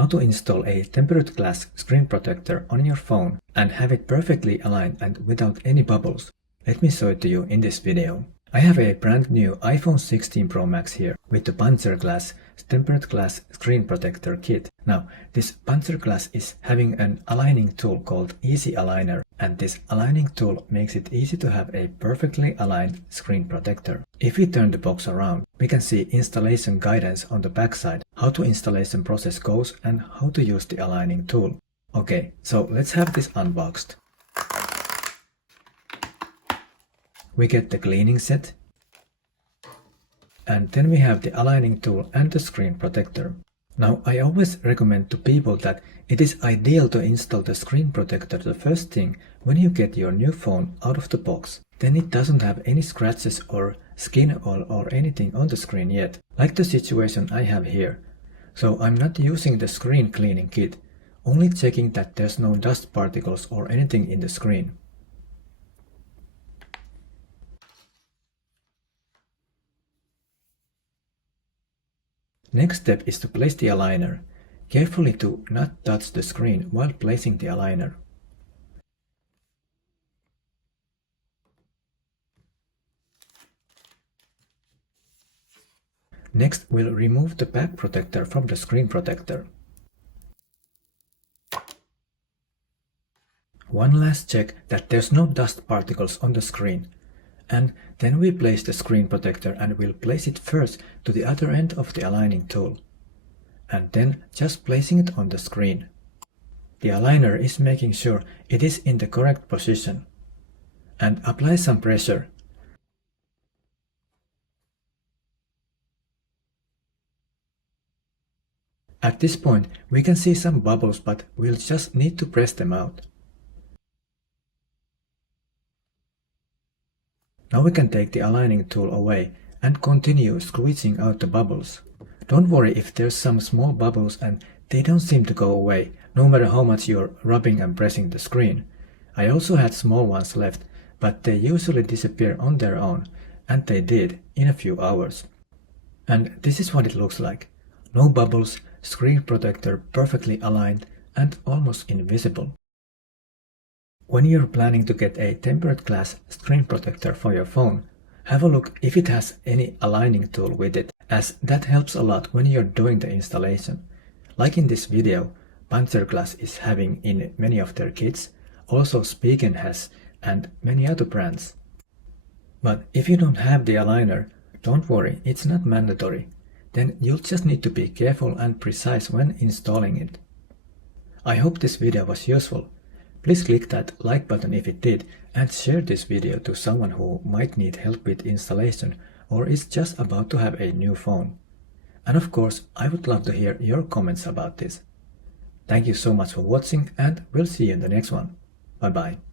how to install a tempered glass screen protector on your phone and have it perfectly aligned and without any bubbles. Let me show it to you in this video. I have a brand new iPhone 16 Pro Max here with the PanzerGlass tempered glass screen protector kit. Now, this PanzerGlass is having an aligning tool called Easy Aligner, and this aligning tool makes it easy to have a perfectly aligned screen protector. If we turn the box around, we can see installation guidance on the backside, how the installation process goes and how to use the aligning tool. Okay, so let's have this unboxed. We get the cleaning set, and then we have the aligning tool and the screen protector. Now, I always recommend to people that it is ideal to install the screen protector the first thing when you get your new phone out of the box. Then it doesn't have any scratches or skin or anything on the screen yet, like the situation I have here. So I'm not using the screen cleaning kit, only checking that there's no dust particles or anything in the screen. Next step is to place the aligner. Carefully to not touch the screen while placing the aligner. Next, we'll remove the back protector from the screen protector. One last check that there's no dust particles on the screen. And then we place the screen protector and we'll place it first to the other end of the aligning tool. And then just placing it on the screen. The aligner is making sure it is in the correct position. And apply some pressure. At this point we can see some bubbles, but we'll just need to press them out. Now we can take the aligning tool away and continue squeezing out the bubbles. Don't worry if there's some small bubbles and they don't seem to go away, no matter how much you're rubbing and pressing the screen. I also had small ones left, but they usually disappear on their own, and they did in a few hours. And this is what it looks like. No bubbles, screen protector perfectly aligned and almost invisible. When you're planning to get a tempered glass screen protector for your phone, have a look if it has any aligning tool with it, as that helps a lot when you're doing the installation. Like in this video, PanzerGlass is having in many of their kits, also Spigen has, and many other brands. But if you don't have the aligner, don't worry, it's not mandatory. Then you'll just need to be careful and precise when installing it. I hope this video was useful. Please click that like button if it did, and share this video to someone who might need help with installation or is just about to have a new phone. And of course, I would love to hear your comments about this. Thank you so much for watching, and we'll see you in the next one. Bye bye.